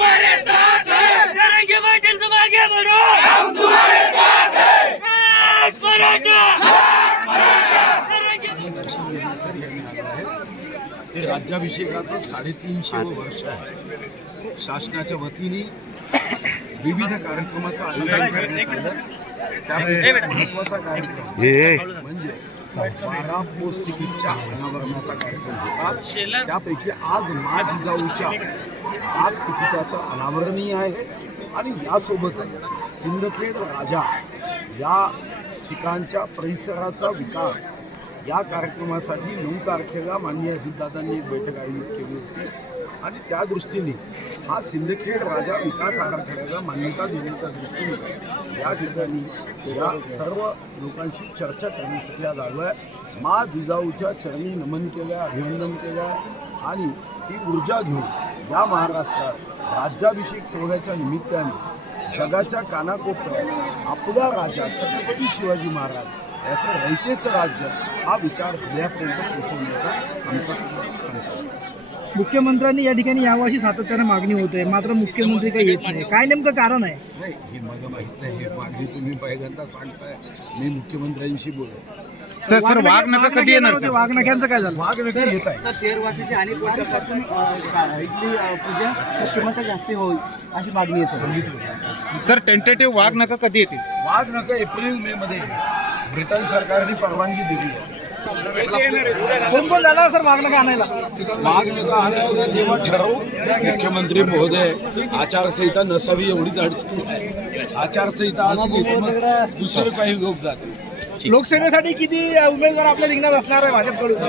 तुम्हारे साथ हैं, जरंगे पाटील तुम आगे बढ़ो, हम तुम्हारे साथ हैं। एक मराठा, दर्शन घेण्यासाठी आम्ही आलो आहे. हे राज्याभिषेकाचं 350 वर्ष आहे. शासनाच्या वतीने विविध कार्यक्रमाचं आयोजन करण्यात आलं. त्यापैकी महत्त्वाचा कार्यक्रम म्हणजे 12 पोस्ट तिकीटच्या अनावरणाचा कार्यक्रम होता. त्यापैकी आज मा जिजाऊच्या डाक तिकिटाचं अनावरणही आहे आणि यासोबतच सिंदखेड राजा या ठिकाणच्या परिसराचा विकास या कार्यक्रमासाठी 9 तारखेला माननीय अजितदादांनी एक बैठक आयोजित केली होती आणि त्या दृष्टीने हा सिंदखेड राजा विकास आराखड्याला मान्यता देण्याच्या दृष्टीने या ठिकाणी या सर्व लोकांशी चर्चा करण्यासाठी आज आलो आहे. मा जिजाऊच्या चरणी नमन केलं, अभिनंदन केलं आणि ती ऊर्जा घेऊन या महाराष्ट्रात राज्याभिषेक सोहळ्याच्या निमित्ताने जगाच्या कानाकोपऱ्यात आपला राजा छत्रपती शिवाजी महाराज याचं रयतेचं राज्य हा विचार हृदयापर्यंत पोहोचवण्याचा आमचा संकल्प. मुख्यमंत्र्यांनी या ठिकाणी यावर्षी सातत्याने मागणी होते, मात्र मुख्यमंत्री काही येत नाही. काय नेमकं कारण आहे? नाही, हे मला माहीत नाही. हे मागणी तुम्ही पहिल्यांदा सांगताय. मी मुख्यमंत्र्यांशी बोलतो. सर वाघ कधी येणार सर? वाघनख्यांचं काय झालं? वाघ नक्की येत आहे. सर शहरवासीची अनेक वर्षापासून इथली पूजा मुख्यमंत्र्यांच्या हस्ते होईल अशी मागणी आहे. सांगितलं सर टेंटेटिव्ह वाघ नका कधी येतील? वाघ नका एप्रिल मे मध्ये ब्रिटन सरकारने परवानगी दिली आहे. कोण कोण जाणार सर वाघनखा आणायला? वाघ नका आणायला जेव्हा ठरवू मुख्यमंत्री महोदय. आचारसंहिता नसावी एवढीच अडचण आहे. आचारसंहिता असली तर मग दुसरे काही लोक जातील. लोकसेवेसाठी किती उमेदवार आपल्या रिंगणात असणार आहे भाजपकडून?